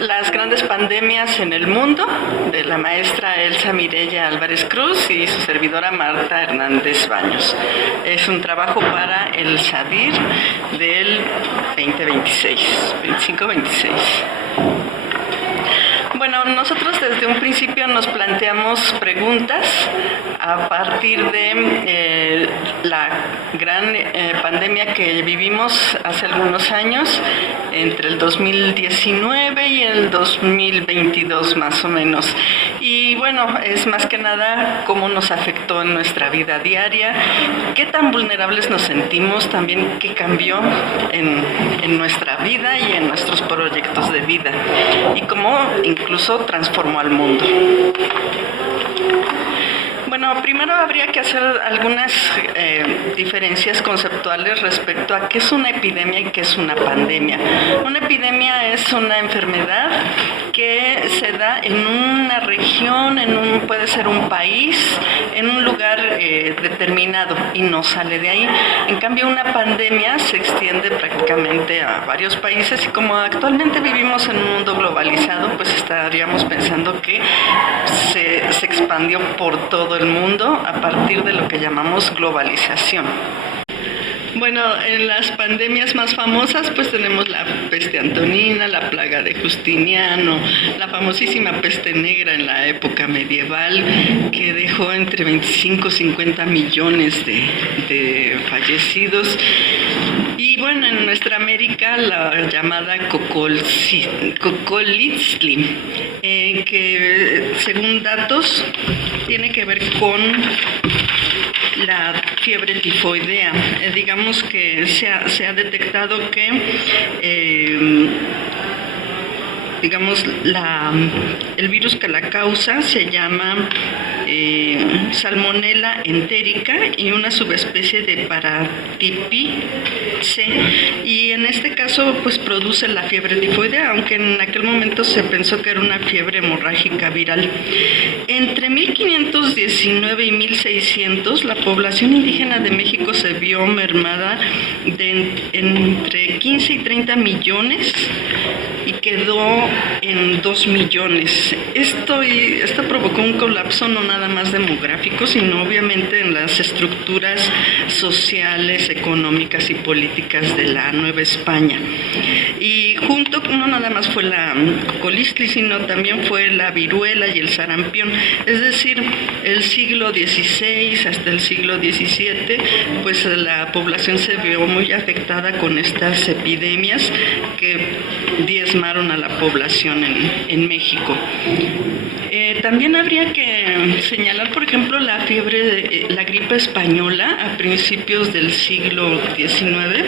Las grandes pandemias en el mundo, de la maestra Elsa Mireya Álvarez Cruz y su servidora Marta Hernández Baños. Es un trabajo para el SADIR del 25-26. Bueno, nosotros desde un principio nos planteamos preguntas a partir de la gran pandemia que vivimos hace algunos años, entre el 2019 y el 2022 más o menos. Y bueno, es más que nada cómo nos afectó en nuestra vida diaria, qué tan vulnerables nos sentimos, también qué cambió en nuestra vida y en nuestros proyectos de vida, y cómo incluso transformó al mundo. Bueno, primero habría que hacer algunas diferencias conceptuales respecto a qué es una epidemia y qué es una pandemia. Una epidemia es una enfermedad que se da en una región, puede ser un país, en un lugar determinado y no sale de ahí. En cambio, una pandemia se extiende prácticamente a varios países y como actualmente vivimos en un mundo globalizado, pues estaríamos pensando que se expandió por todo el mundo a partir de lo que llamamos globalización. Bueno, en las pandemias más famosas pues tenemos la peste antonina, la plaga de Justiniano, la famosísima peste negra en la época medieval que dejó entre 25 y 50 millones de fallecidos. Y bueno, en nuestra América la llamada Cocoliztli, que según datos tiene que ver con la fiebre tifoidea. Digamos que se ha detectado que el virus que la causa se llama Salmonella entérica y una subespecie de Paratipi C. Y en este caso pues produce la fiebre tifoidea, aunque en aquel momento se pensó que era una fiebre hemorrágica viral. Entre 1519 y 1600 la población indígena de México se vio mermada de entre 15 y 30 millones y quedó en 2 millones. Esto provocó un colapso no nada más demográfico, sino obviamente en las estructuras sociales, económicas y políticas de la Nueva España. Y junto, no nada más fue la Cocoliztli, sino también fue la viruela y el sarampión. Es decir, el siglo XVI hasta el siglo XVII, pues la población se vio muy afectada con estas epidemias que diezmaron a la población en México. También habría que señalar, por ejemplo, la gripe española a principios del siglo XIX,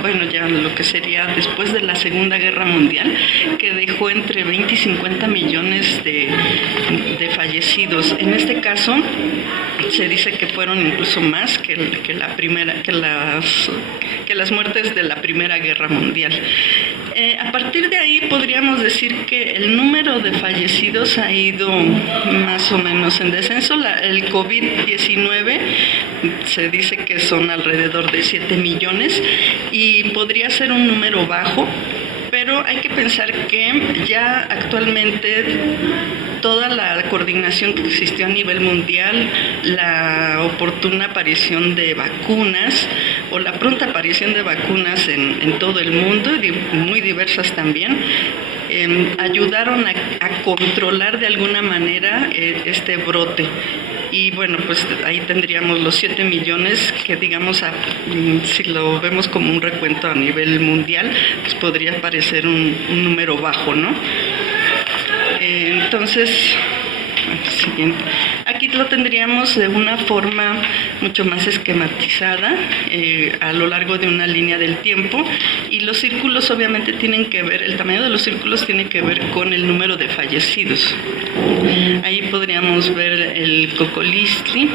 bueno, ya lo que sería después de la Segunda Guerra Mundial, que dejó entre 20 y 50 millones de fallecidos. En este caso, se dice que fueron incluso más que las muertes de la Primera Guerra Mundial. A partir de ahí podríamos decir que el número de fallecidos ha ido más o menos en descenso. El COVID-19 se dice que son alrededor de 7 millones y podría ser un número bajo, pero hay que pensar que ya actualmente toda la coordinación que existió a nivel mundial, la oportuna aparición de vacunas o la pronta aparición de vacunas en todo el mundo, muy diversas también, ayudaron a controlar de alguna manera este brote. Y bueno, pues ahí tendríamos los 7 millones que digamos, si lo vemos como un recuento a nivel mundial, pues podría parecer un número bajo, ¿no? Entonces, siguiente. Aquí lo tendríamos de una forma mucho más esquematizada a lo largo de una línea del tiempo, y los círculos obviamente tienen que ver, el tamaño de los círculos tiene que ver con el número de fallecidos. Ahí podríamos ver el Cocoliztli.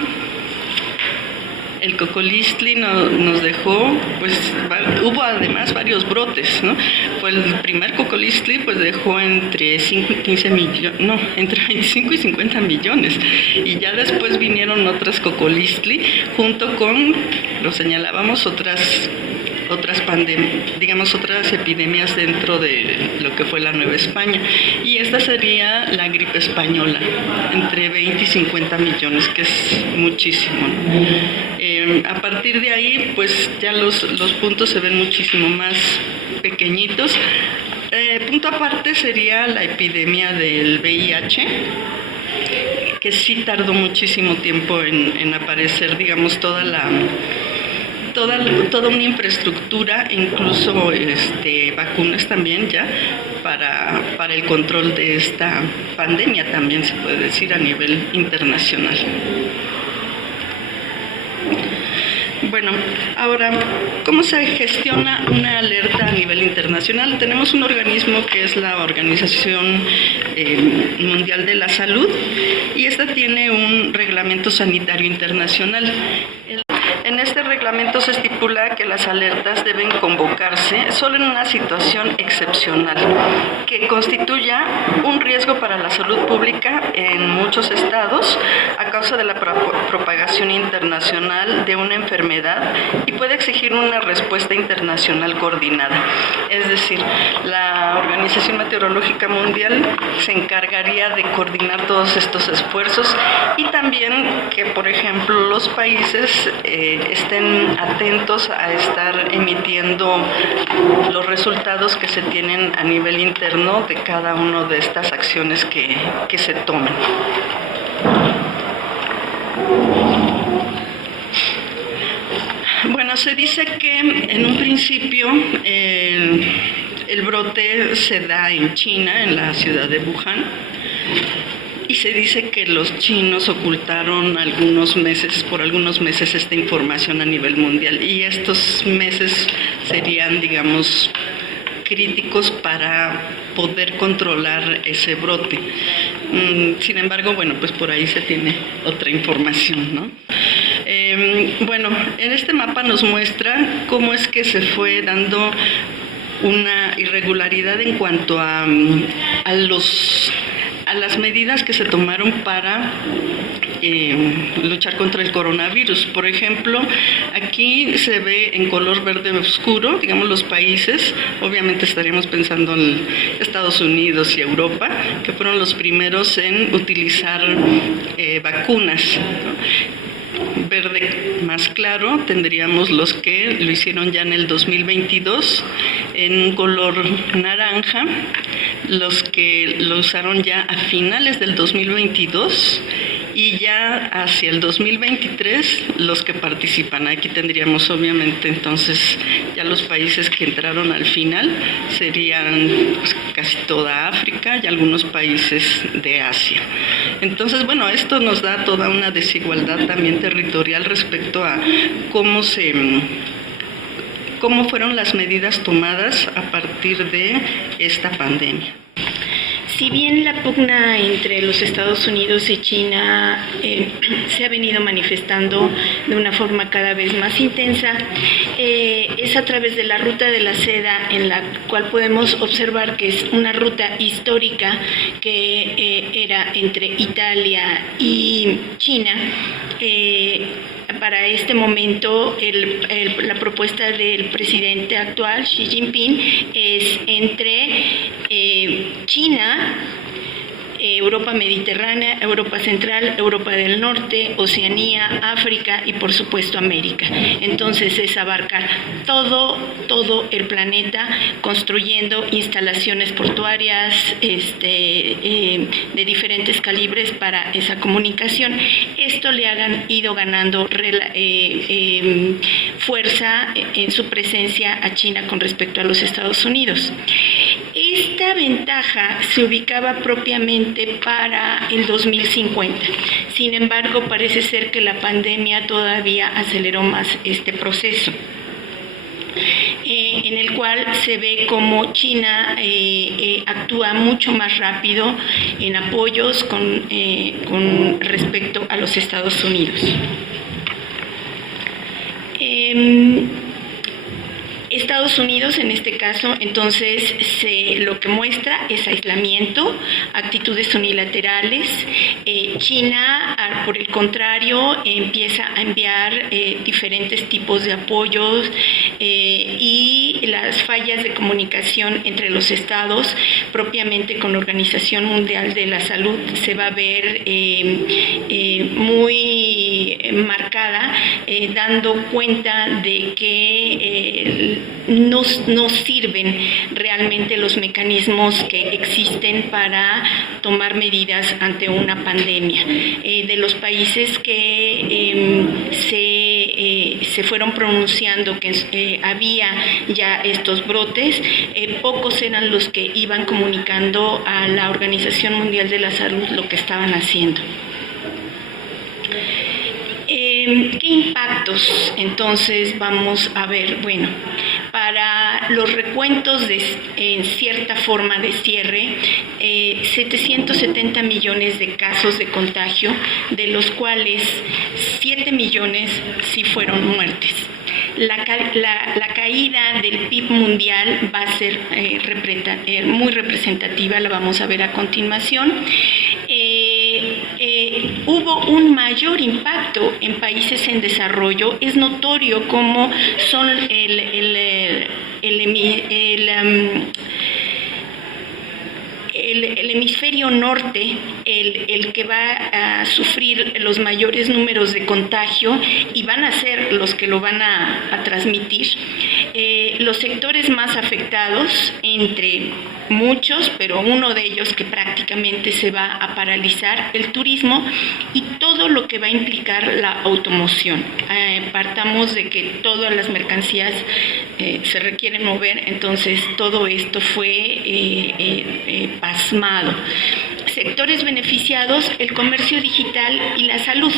El Cocoliztli nos dejó, pues hubo además varios brotes, ¿no? Fue el primer Cocoliztli, pues dejó entre 5 y 15 millones, no, entre 25 y 50 millones. Y ya después vinieron otras Cocoliztli, junto con, lo señalábamos, otras otras epidemias dentro de lo que fue la Nueva España. Y esta sería la gripe española, entre 20 y 50 millones, que es muchísimo. A partir de ahí, pues ya los puntos se ven muchísimo más pequeñitos. Punto aparte sería la epidemia del VIH, que sí tardó muchísimo tiempo en aparecer, digamos, toda una infraestructura, incluso vacunas también ya para el control de esta pandemia, también se puede decir a nivel internacional. Bueno, ahora, ¿cómo se gestiona una alerta a nivel internacional? Tenemos un organismo que es la Organización Mundial de la Salud, y esta tiene un reglamento sanitario internacional. En este reglamento se estipula que las alertas deben convocarse solo en una situación excepcional que constituya un riesgo para la salud pública en muchos estados a causa de la propagación internacional de una enfermedad y puede exigir una respuesta internacional coordinada. Es decir, la Organización Meteorológica Mundial se encargaría de coordinar todos estos esfuerzos, y también que, por ejemplo, los países estén atentos a estar emitiendo los resultados que se tienen a nivel interno de cada una de estas acciones que se tomen. Bueno, se dice que en un principio el brote se da en China, en la ciudad de Wuhan, y se dice que los chinos ocultaron por algunos meses esta información a nivel mundial, y estos meses serían, digamos, críticos para poder controlar ese brote. Sin embargo, bueno, pues por ahí se tiene otra información, ¿no? Bueno, en este mapa nos muestra cómo es que se fue dando una irregularidad en cuanto a las medidas que se tomaron para luchar contra el coronavirus. Por ejemplo, aquí se ve en color verde oscuro, digamos, los países. Obviamente estaríamos pensando en Estados Unidos y Europa, que fueron los primeros en utilizar vacunas, ¿no? Verde más claro tendríamos los que lo hicieron ya en el 2022, en un color naranja los que lo usaron ya a finales del 2022, y ya hacia el 2023 los que participan. Aquí tendríamos obviamente entonces ya los países que entraron al final serían pues casi toda África y algunos países de Asia. Entonces, bueno, esto nos da toda una desigualdad también territorial respecto a cómo fueron las medidas tomadas a partir de esta pandemia. Si bien la pugna entre los Estados Unidos y China se ha venido manifestando de una forma cada vez más intensa, es a través de la ruta de la seda, en la cual podemos observar que es una ruta histórica que era entre Italia y China. Para este momento, la propuesta del presidente actual, Xi Jinping, es entre China, Europa mediterránea, Europa central, Europa del norte, Oceanía, África y por supuesto América. Entonces es abarcar todo el planeta, construyendo instalaciones portuarias de diferentes calibres para esa comunicación. Esto le ha ido ganando fuerza en su presencia a China con respecto a los Estados Unidos. Esta ventaja se ubicaba propiamente para el 2050. Sin embargo, parece ser que la pandemia todavía aceleró más este proceso, en el cual se ve como China actúa mucho más rápido en apoyos con respecto a los Estados Unidos. Estados Unidos, en este caso, entonces lo que muestra es aislamiento, actitudes unilaterales. China, por el contrario, empieza a enviar diferentes tipos de apoyos y las fallas de comunicación entre los estados, propiamente con la Organización Mundial de la Salud, se va a ver muy marcada, dando cuenta de que no sirven realmente los mecanismos que existen para tomar medidas ante una pandemia. De los países que se fueron pronunciando que había ya estos brotes, pocos eran los que iban comunicando a la Organización Mundial de la Salud lo que estaban haciendo. ¿Qué impactos entonces vamos a ver? Bueno, para los recuentos en cierta forma de cierre, 770 millones de casos de contagio, de los cuales 7 millones sí fueron muertes. La caída del PIB mundial va a ser muy representativa, la vamos a ver a continuación. Hubo un mayor impacto en países en desarrollo. Es notorio cómo son el hemisferio norte el que va a sufrir los mayores números de contagio y van a ser los que lo van a transmitir. Los sectores más afectados, entre muchos, pero uno de ellos que prácticamente se va a paralizar, el turismo y todo lo que va a implicar la automoción. Partamos de que todas las mercancías se requieren mover, entonces todo esto fue pasmado. Sectores beneficiados, el comercio digital y la salud,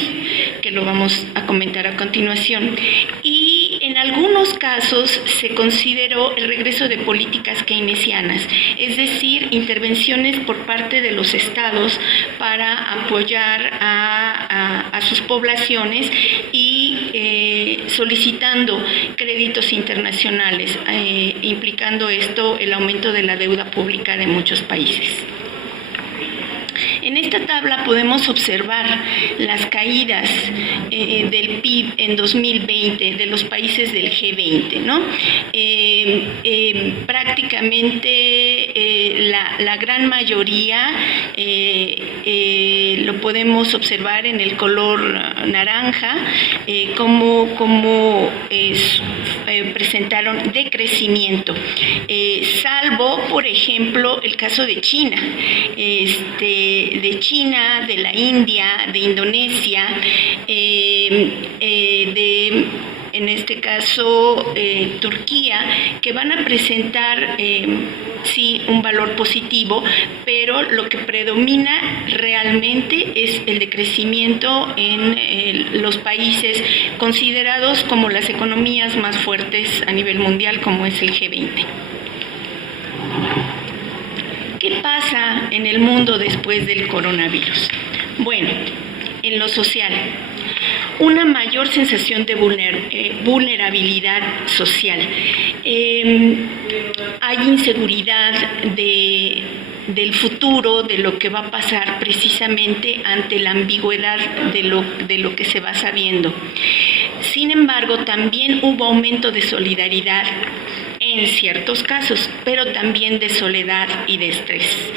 que lo vamos a comentar a continuación. Y en algunos casos se consideró el regreso de políticas keynesianas, es decir, intervenciones por parte de los estados para apoyar a sus poblaciones y solicitando créditos internacionales, implicando esto el aumento de la deuda pública de muchos países. En esta tabla podemos observar las caídas del PIB en 2020 de los países del G20, ¿no? Prácticamente la gran mayoría lo podemos observar en el color naranja, como presentaron decrecimiento, salvo, por ejemplo, el caso de China. De China, de la India, de Indonesia, en este caso Turquía, que van a presentar sí un valor positivo, pero lo que predomina realmente es el decrecimiento en los países considerados como las economías más fuertes a nivel mundial, como es el G20. ¿Qué pasa en el mundo después del coronavirus? Bueno, en lo social, una mayor sensación de vulnerabilidad social. Hay inseguridad del futuro, de lo que va a pasar precisamente ante la ambigüedad de lo que se va sabiendo. Sin embargo, también hubo aumento de solidaridad en ciertos casos, pero también de soledad y de estrés.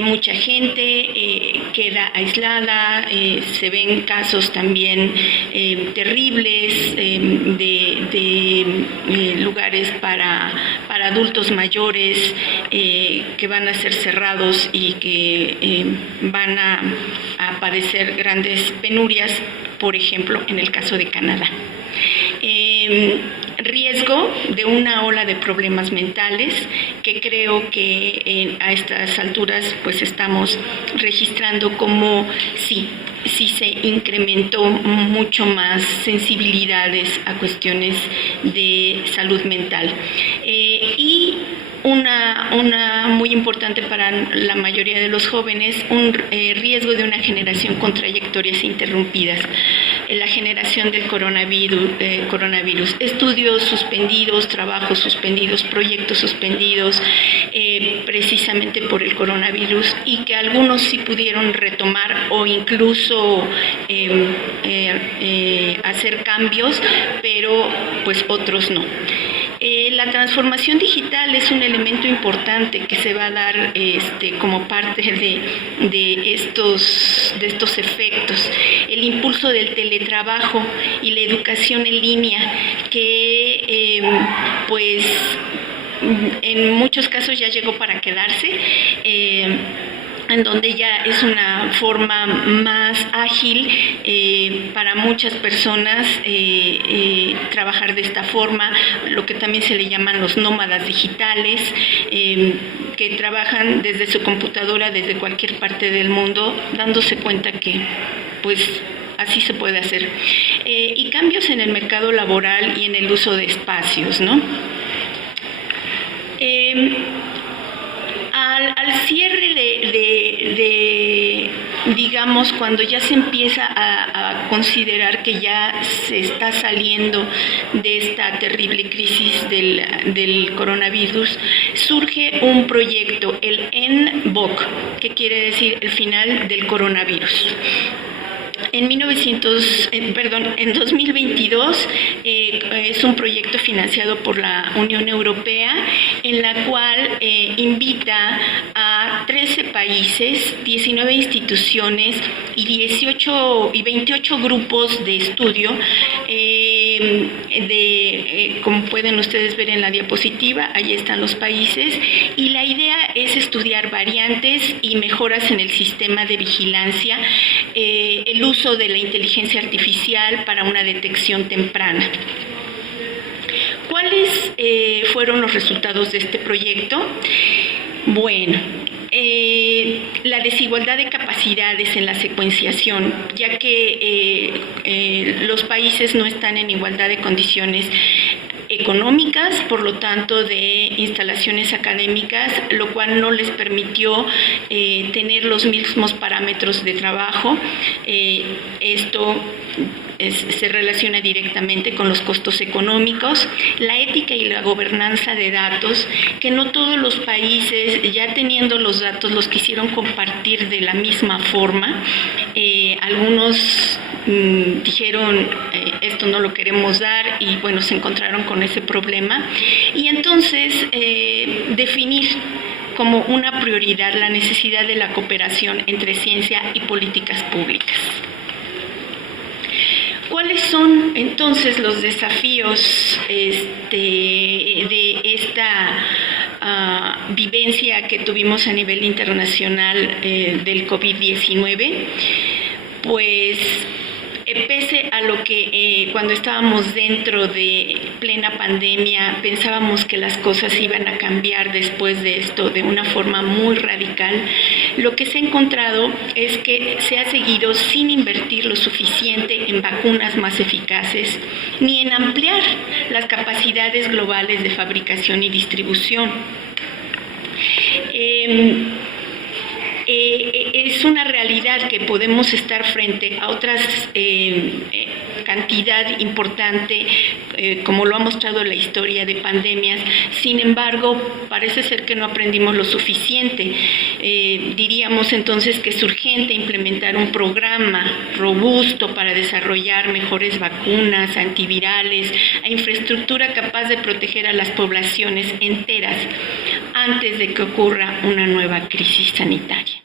Mucha gente queda aislada, se ven casos también terribles de lugares para adultos mayores que van a ser cerrados y que van a padecer grandes penurias, por ejemplo, en el caso de Canadá. Riesgo de una ola de problemas mentales que creo que a estas alturas pues estamos registrando como sí se incrementó mucho más sensibilidades a cuestiones de salud mental. Y una muy importante para la mayoría de los jóvenes, un riesgo de una generación con trayectorias interrumpidas. la generación del coronavirus. Estudios suspendidos, trabajos suspendidos, proyectos suspendidos, precisamente por el coronavirus, y que algunos sí pudieron retomar o incluso hacer cambios, pero pues otros no. La transformación digital es un elemento importante que se va a dar como parte de estos efectos. El impulso del teletrabajo y la educación en línea, que pues en muchos casos ya llegó para quedarse, en donde ya es una forma más ágil para muchas personas trabajar de esta forma, lo que también se le llaman los nómadas digitales, que trabajan desde su computadora, desde cualquier parte del mundo, dándose cuenta que pues así se puede hacer. Y cambios en el mercado laboral y en el uso de espacios, ¿no? Al cierre digamos, cuando ya se empieza a considerar que ya se está saliendo de esta terrible crisis del coronavirus, surge un proyecto, el NBOC, que quiere decir el final del coronavirus. En 2022 es un proyecto financiado por la Unión Europea, en la cual invita a 13 países, 19 instituciones y 28 grupos de estudio, como pueden ustedes ver en la diapositiva, ahí están los países, y la idea es estudiar variantes y mejoras en el sistema de vigilancia, el uso de la inteligencia artificial para una detección temprana. ¿Cuáles fueron los resultados de este proyecto? Bueno, la desigualdad de capacidades en la secuenciación, ya que los países no están en igualdad de condiciones económicas, por lo tanto de instalaciones académicas, lo cual no les permitió tener los mismos parámetros de trabajo. Esto se relaciona directamente con los costos económicos, la ética y la gobernanza de datos, que no todos los países, ya teniendo los datos, los quisieron compartir de la misma forma. Algunos dijeron esto no lo queremos dar, y bueno, se encontraron con ese problema, y entonces definir como una prioridad la necesidad de la cooperación entre ciencia y políticas públicas. ¿Cuáles son entonces los desafíos de esta vivencia que tuvimos a nivel internacional del COVID-19? Pues pese a lo que cuando estábamos dentro de plena pandemia pensábamos que las cosas iban a cambiar después de esto de una forma muy radical, lo que se ha encontrado es que se ha seguido sin invertir lo suficiente en vacunas más eficaces ni en ampliar las capacidades globales de fabricación y distribución. Es una realidad que podemos estar frente a otras cantidad importante, como lo ha mostrado la historia de pandemias. Sin embargo, parece ser que no aprendimos lo suficiente. Diríamos entonces que es urgente implementar un programa robusto para desarrollar mejores vacunas, antivirales, e infraestructura capaz de proteger a las poblaciones enteras antes de que ocurra una nueva crisis sanitaria.